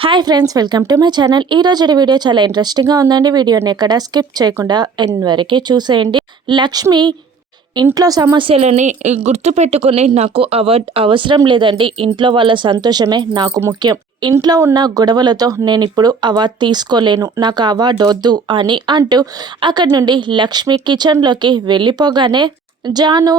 Hi friends welcome to my channel ఈ రోజు video చాలా ఇంట్రెస్టింగ్గా ఉందండి. వీడియోని ఎక్కడ స్కిప్ చేయకుండా ఎన్ వరకే చూసేయండి. లక్ష్మి ఇంట్లో సమస్యలని గుర్తుపెట్టుకుని నాకు అవార్డ్ అవసరం లేదండి. ఇంట్లో వాళ్ళ సంతోషమే నాకు ముఖ్యం. ఇంట్లో ఉన్న గొడవలతో నేను ఇప్పుడు అవార్డు తీసుకోలేను. నాకు అవార్డు వద్దు అని అంటూ అక్కడి నుండి లక్ష్మి కిచెన్లోకి వెళ్ళిపోగానే జాను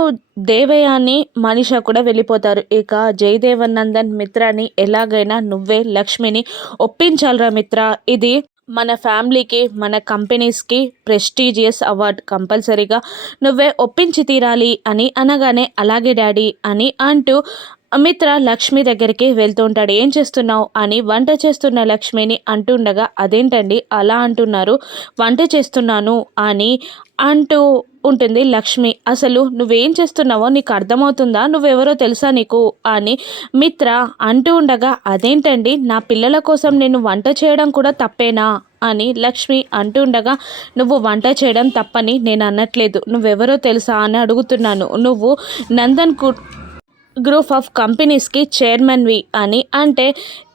దేవయాని మనిష కూడా వెళ్ళిపోతారు. ఇక జయదేవనందన్ మిత్రాని ఎలాగైనా నువ్వే లక్ష్మిని ఒప్పించాలరా మిత్ర. ఇది మన ఫ్యామిలీకి మన కంపెనీస్కి ప్రెస్టీజియస్ అవార్డ్ కంపల్సరీగా నువ్వే ఒప్పించి తీరాలి అని అనగానే అలాగే డాడీ అని అంటూ మిత్ర లక్ష్మి దగ్గరికి వెళ్తూ ఉంటాడు. ఏం చేస్తున్నావు? అని వంట చేస్తున్న లక్ష్మిని అంటుండగా అదేంటండి? అలా అంటున్నారు. వంట చేస్తున్నాను అని అంటూ ఉంటుంది లక్ష్మి. అసలు నువ్వేం చేస్తున్నావో నీకు అర్థమవుతుందా? నువ్వెవరో తెలుసా నీకు? అని మిత్ర అంటూ ఉండగా అదేంటండి? నా పిల్లల కోసం నేను వంట చేయడం కూడా తప్పేనా? అని లక్ష్మి అంటూ ఉండగా నువ్వు వంట చేయడం తప్పని నేను అనట్లేదు నువ్వెవరో తెలుసా? అని అడుగుతున్నాను. నువ్వు నందన్కు గ్రూప్ ఆఫ్ కంపెనీస్కి చైర్మన్వి అని. అంటే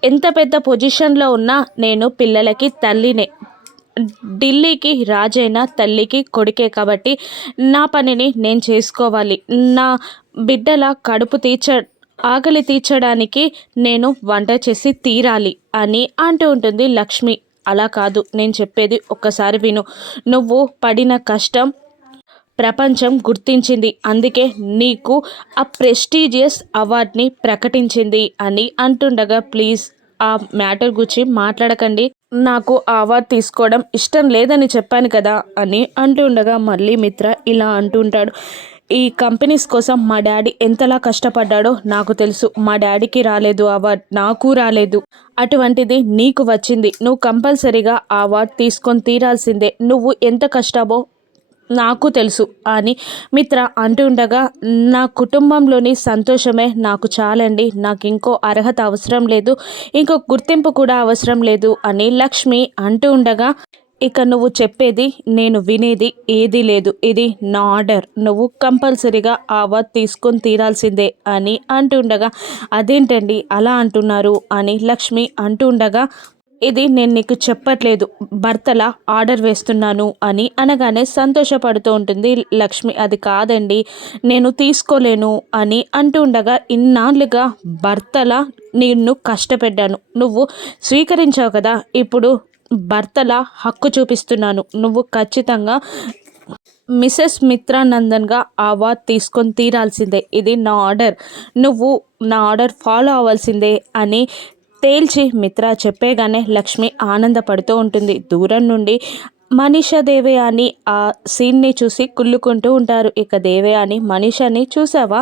ఎంత పెద్ద పొజిషన్లో ఉన్నా నేను పిల్లలకి తల్లినే ఢిల్లీకి రాజైన తల్లికి కొడుకే కాబట్టి నా పనిని నేను చేసుకోవాలి. నా బిడ్డల కడుపు తీర్చ ఆకలి తీర్చడానికి నేను వంట చేసి తీరాలి అని అంటూ ఉంటుంది లక్ష్మి. అలా కాదు నేను చెప్పేది ఒక్కసారి విను. నువ్వు పడిన కష్టం ప్రపంచం గుర్తించింది. అందుకే నీకు ఆ ప్రెస్టీజియస్ అవార్డ్ని ప్రకటించింది అని అంటుండగా ప్లీజ్ ఆ మ్యాటర్ గురించి మాట్లాడకండి. నాకు ఆ అవార్డు తీసుకోవడం ఇష్టం లేదని చెప్పాను కదా అని అంటుండగా మళ్ళీ మిత్ర ఇలా అంటుంటాడు. ఈ కంపెనీస్ కోసం మా డాడీ ఎంతలా కష్టపడ్డాడో నాకు తెలుసు. మా డాడీకి రాలేదు అవార్డ్ నాకు రాలేదు. అటువంటిది నీకు వచ్చింది. నువ్వు కంపల్సరీగా ఆ అవార్డ్ తీసుకొని తీరాల్సిందే. నువ్వు ఎంత కష్టమో నాకు తెలుసు అని మిత్ర అంటుండగా నా కుటుంబంలోని సంతోషమే నాకు చాలండి. నాకు ఇంకో అర్హత అవసరం లేదు. ఇంకో గుర్తింపు కూడా అవసరం లేదు అని లక్ష్మి అంటూ ఉండగా ఇక నువ్వు చెప్పేది నేను వినేది ఏదీ లేదు. ఇది నా ఆర్డర్. నువ్వు కంపల్సరీగా ఆ వర్క్ తీసుకొని తీరాల్సిందే అని అంటుండగా అదేంటండి అలా అంటున్నారు అని లక్ష్మి అంటుండగా ఇది నేను నీకు చెప్పట్లేదు. భర్తలా ఆర్డర్ వేస్తున్నాను అని అనగానే సంతోషపడుతూ ఉంటుంది. లక్ష్మి అది కాదండి నేను తీసుకోలేను అని అంటూ ఉండగా ఇన్నాళ్ళుగా భర్తలా నిన్ను కష్టపెట్టాను. నువ్వు స్వీకరించావు కదా ఇప్పుడు భర్తలా హక్కు చూపిస్తున్నాను. నువ్వు ఖచ్చితంగా మిసెస్ మిత్రానందన్గా వార్డ్ తీసుకొని తీరాల్సిందే. ఇది నా ఆర్డర్. నువ్వు నా ఆర్డర్ ఫాలో అవ్వాల్సిందే అని తేల్చి మిత్ర చెప్పేగానే లక్ష్మి ఆనందపడుతూ ఉంటుంది. దూరం నుండి మనీషా దేవయాని ఆ సీన్ని చూసి కుళ్ళుకుంటూ ఉంటారు. ఇక దేవయాని మనీషాని చూసావా?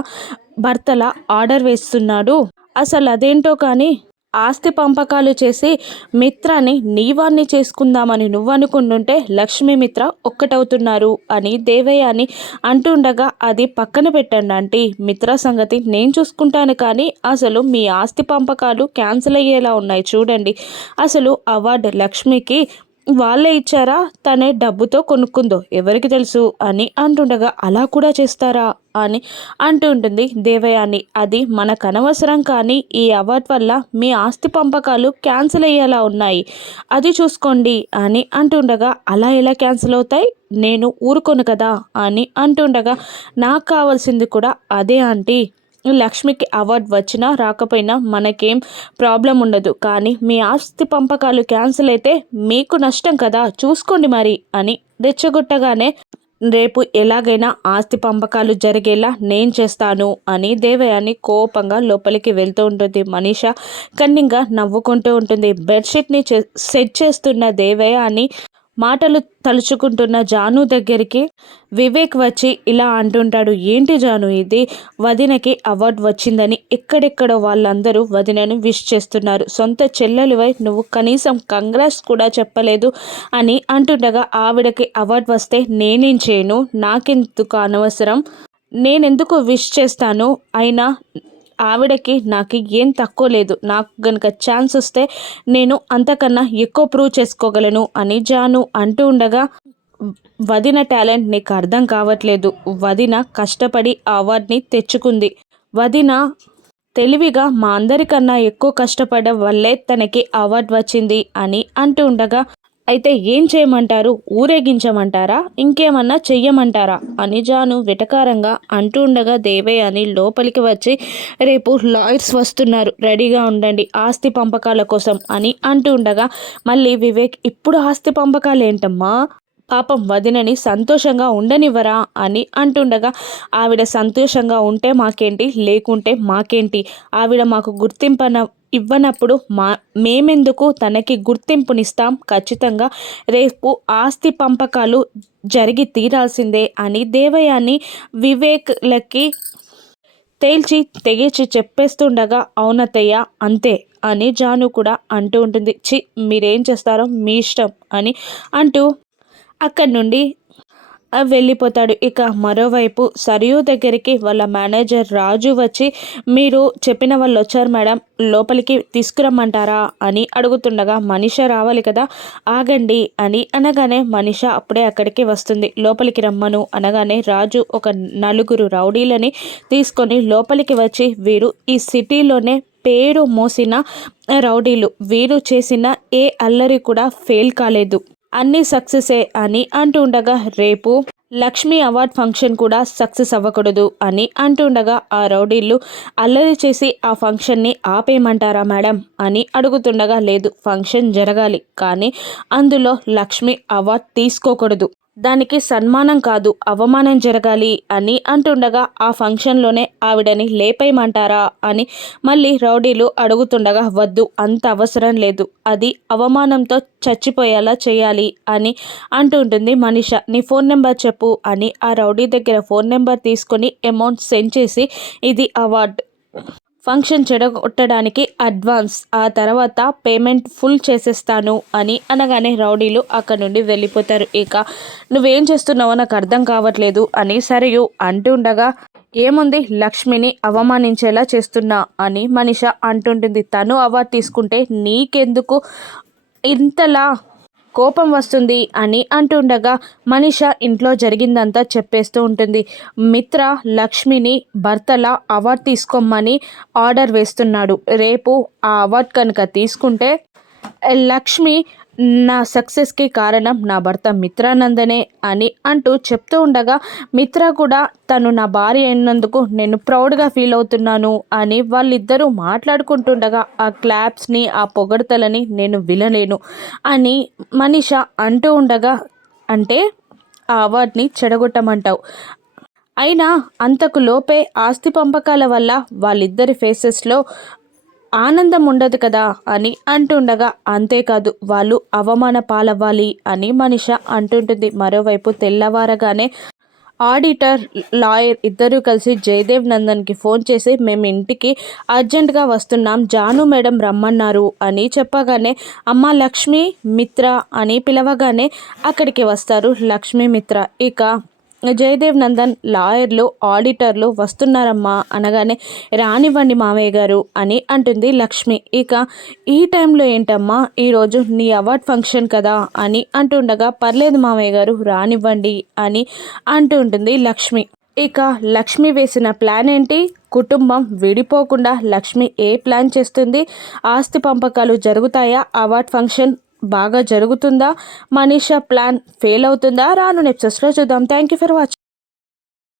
భర్తల ఆర్డర్ వేస్తున్నాడు. అసలు అదేంటో కానీ ఆస్తి పంపకాలు చేసి మిత్రాన్ని నీవాన్ని చేసుకుందామని నువ్వు అనుకుంటుంటే లక్ష్మీ మిత్ర ఒక్కటవుతున్నారు అని దేవయ్య అని అంటుండగా అది పక్కన పెట్టండి ఆంటీ. మిత్ర సంగతి నేను చూసుకుంటాను కానీ అసలు మీ ఆస్తి పంపకాలు క్యాన్సిల్ అయ్యేలా ఉన్నాయి చూడండి. అసలు అవార్డు లక్ష్మికి వాళ్ళే ఇచ్చారా? తనే డబ్బుతో కొనుక్కుందో ఎవరికి తెలుసు అని అంటుండగా అలా కూడా చేస్తారా? అని అంటుంటుంది దేవయాని. అది మనకు అనవసరం కానీ ఈ అవార్డ్ వల్ల మీ ఆస్తి పంపకాలు క్యాన్సిల్ అయ్యేలా ఉన్నాయి. అది చూసుకోండి అని అంటుండగా అలా ఎలా క్యాన్సిల్ అవుతాయి? నేను ఊరుకోను కదా? అని అంటుండగా నాకు కావాల్సింది కూడా అదే ఆంటీ. లక్ష్మికి అవార్డు వచ్చినా రాకపోయినా మనకేం ప్రాబ్లం ఉండదు. కానీ మీ ఆస్తి పంపకాలు క్యాన్సిల్ అయితే మీకు నష్టం కదా? చూసుకోండి మరి అని రెచ్చగొట్టగానే రేపు ఎలాగైనా ఆస్తి పంపకాలు జరిగేలా నేను చేస్తాను అని దేవయాని కోపంగా లోపలికి వెళ్తూ ఉంటుంది. మనీష కన్నింగా నవ్వుకుంటూ ఉంటుంది. బెడ్షీట్ని సెట్ చేస్తున్న దేవయాని మాటలు తలుచుకుంటున్న జాను దగ్గరికి వివేక్ వచ్చి ఇలా అంటుంటాడు ఏంటి జాను ఇది? వదినకి అవార్డు వచ్చిందని ఎక్కడెక్కడో వాళ్ళందరూ వదినను విష్ చేస్తున్నారు. సొంత చెల్లెలువై నువ్వు కనీసం కంగ్రాస్ కూడా చెప్పలేదు అని అంటుండగా ఆవిడకి అవార్డు వస్తే నేనేం చేయను? నాకెందుకు అనవసరం? నేనెందుకు విష్ చేస్తాను? అయినా ఆవిడకి నాకు ఏం తక్కువ లేదు. నాకు గనక ఛాన్స్ వస్తే నేను అంతకన్నా ఎక్కువ ప్రూవ్ చేసుకోగలను అని జాను అంటూ ఉండగా వదిన టాలెంట్ నీకు అర్థం కావట్లేదు. వదిన కష్టపడి అవార్డ్ని తెచ్చుకుంది. వదిన తెలివిగా మా అందరికన్నా ఎక్కువ కష్టపడడం వల్లే తనకి అవార్డు వచ్చింది అని అంటూ ఉండగా అయితే ఏం చేయమంటారు? ఊరేగించమంటారా? ఇంకేమన్నా చెయ్యమంటారా? అని జాను వెటకారంగా అంటూ ఉండగా దేవయ్య అని లోపలికి వచ్చి రేపు లాయర్స్ వస్తున్నారు రెడీగా ఉండండి ఆస్తి పంపకాల కోసం అని అంటూ ఉండగా మళ్ళీ వివేక్ ఇప్పుడు ఆస్తి పంపకాలు ఏంటమ్మా పాపం వదినని సంతోషంగా ఉండనివ్వరా అని అంటుండగా ఆవిడ సంతోషంగా ఉంటే మాకేంటి? లేకుంటే మాకేంటి? ఆవిడ మాకు గుర్తింపన ఇవ్వనప్పుడు మా మేమెందుకు తనకి గుర్తింపునిస్తాం? ఖచ్చితంగా రేపు ఆస్తి పంపకాలు జరిగి తీరాల్సిందే అని దేవయాన్ని వివేక్లకి తేల్చి తెగించి చెప్పేస్తుండగా అవునతయ్య అంతే అని జాను కూడా అంటూ ఉంటుంది. చి మీరేం చేస్తారో మీ ఇష్టం అని అంటూ అక్కడి నుండి వెళ్ళిపోతాడు. ఇక మరోవైపు సరియు దగ్గరికి వాళ్ళ మేనేజర్ రాజు వచ్చి మీరు చెప్పిన వాళ్ళు వచ్చారు మేడం లోపలికి తీసుకురమ్మంటారా? అని అడుగుతుండగా మనిష రావాలి కదా ఆగండి అని అనగానే మనిష అప్పుడే అక్కడికి వస్తుంది. లోపలికి రమ్మను అనగానే రాజు ఒక నలుగురు రౌడీలని తీసుకొని లోపలికి వచ్చి వీరు ఈ సిటీలోనే పేరు మోసిన రౌడీలు. వీరు చేసిన ఏ అల్లరి కూడా ఫెయిల్ కాలేదు. అన్నీ సక్సెసే అని అంటుండగా రేపు లక్ష్మీ అవార్డ్ ఫంక్షన్ కూడా సక్సెస్ అవ్వకూడదు అని అంటుండగా ఆ రౌడీలు అల్లరి చేసి ఆ ఫంక్షన్ని ఆపేయమంటారా మేడం? అని అడుగుతుండగా లేదు ఫంక్షన్ జరగాలి కానీ అందులో లక్ష్మి అవార్డ్ తీసుకోకూడదు. దానికి సన్మానం కాదు అవమానం జరగాలి అని అంటుండగా ఆ ఫంక్షన్లోనే ఆవిడని లేపేయమంటారా అని మళ్ళీ రౌడీలు అడుగుతుండగా వద్దు అంత అవసరం లేదు. అది అవమానంతో చచ్చిపోయేలా చేయాలి అని అంటుంటుంది మనిష. నీ ఫోన్ నెంబర్ చెప్పు అని ఆ రౌడీ దగ్గర ఫోన్ నెంబర్ తీసుకొని అమౌంట్ సెండ్ చేసి ఇది అవార్డ్. ఫంక్షన్ చెడగొట్టడానికి అడ్వాన్స్ ఆ తర్వాత పేమెంట్ ఫుల్ చేసేస్తాను అని అనగానే రౌడీలు అక్కడ నుండి వెళ్ళిపోతారు. ఇక నువ్వేం చేస్తున్నావో నాకు అర్థం కావట్లేదు అని సరియు అంటుండగా ఏముంది? లక్ష్మిని అవమానించేలా చేస్తున్నా అని మనిష అంటుంటుంది. తను అవార్డు తీసుకుంటే నీకెందుకు? ఇంతలా కోపం వస్తుంది అని అంటుండగా మనిష ఇంట్లో జరిగిందంతా చెప్పేస్తూ ఉంటుంది. మిత్ర లక్ష్మిని భర్తలా అవార్డ్ తీసుకోమని ఆర్డర్ వేస్తున్నాడు. రేపు ఆ అవార్డు కనుక తీసుకుంటే లక్ష్మి నా సక్సెస్కి కారణం నా భర్త మిత్రానందనే అని అంటూ చెప్తూ ఉండగా మిత్ర కూడా తను నా భార్య అయినందుకు నేను ప్రౌడ్గా ఫీల్ అవుతున్నాను అని వాళ్ళిద్దరూ మాట్లాడుకుంటుండగా ఆ క్లాప్స్ని ఆ పొగడతలని నేను వినలేను అని మనిష అంటూ ఉండగా అంటే ఆ అవార్డ్ని చెడగొట్టమంటావు. అయినా అంతకు లోపే ఆస్తి పంపకాల వల్ల వాళ్ళిద్దరి ఫేసెస్లో ఆనందం ఉండదు కదా అని అంటుండగా అంతేకాదు వాళ్ళు అవమాన పాలవ్వాలి అని మనిష అంటుంటుంది. మరోవైపు తెల్లవారగానే ఆడిటర్ లాయర్ ఇద్దరూ కలిసి జయదేవ్ నందన్కి ఫోన్ చేసి మేము ఇంటికి అర్జెంటుగా వస్తున్నాం జాను మేడం రమ్మన్నారు అని చెప్పగానే అమ్మ లక్ష్మీ మిత్ర అని పిలవగానే అక్కడికి వస్తారు లక్ష్మీ మిత్ర. ఇక జయదేవ్ నందన్ లాయర్లు ఆడిటర్లు వస్తున్నారమ్మా అనగానే రానివ్వండి మామయ్య గారు అని అంటుంది లక్ష్మి. ఇక ఈ టైంలో ఏంటమ్మా ఈరోజు నీ అవార్డ్ ఫంక్షన్ కదా అని అంటుండగా పర్లేదు మామయ్య గారు రానివ్వండి అని అంటూ ఉంటుంది లక్ష్మి. ఇక లక్ష్మి వేసిన ప్లాన్ ఏంటి? కుటుంబం విడిపోకుండా లక్ష్మి ఏ ప్లాన్ చేస్తుంది? ఆస్తి పంపకాలు జరుగుతాయా? అవార్డ్ ఫంక్షన్ బాగా జరుగుతుందా? మనీషా ప్లాన్ ఫెయిల్ అవుతుందా? రాను నెప్సెస్లో చూద్దాం. Thank you for watching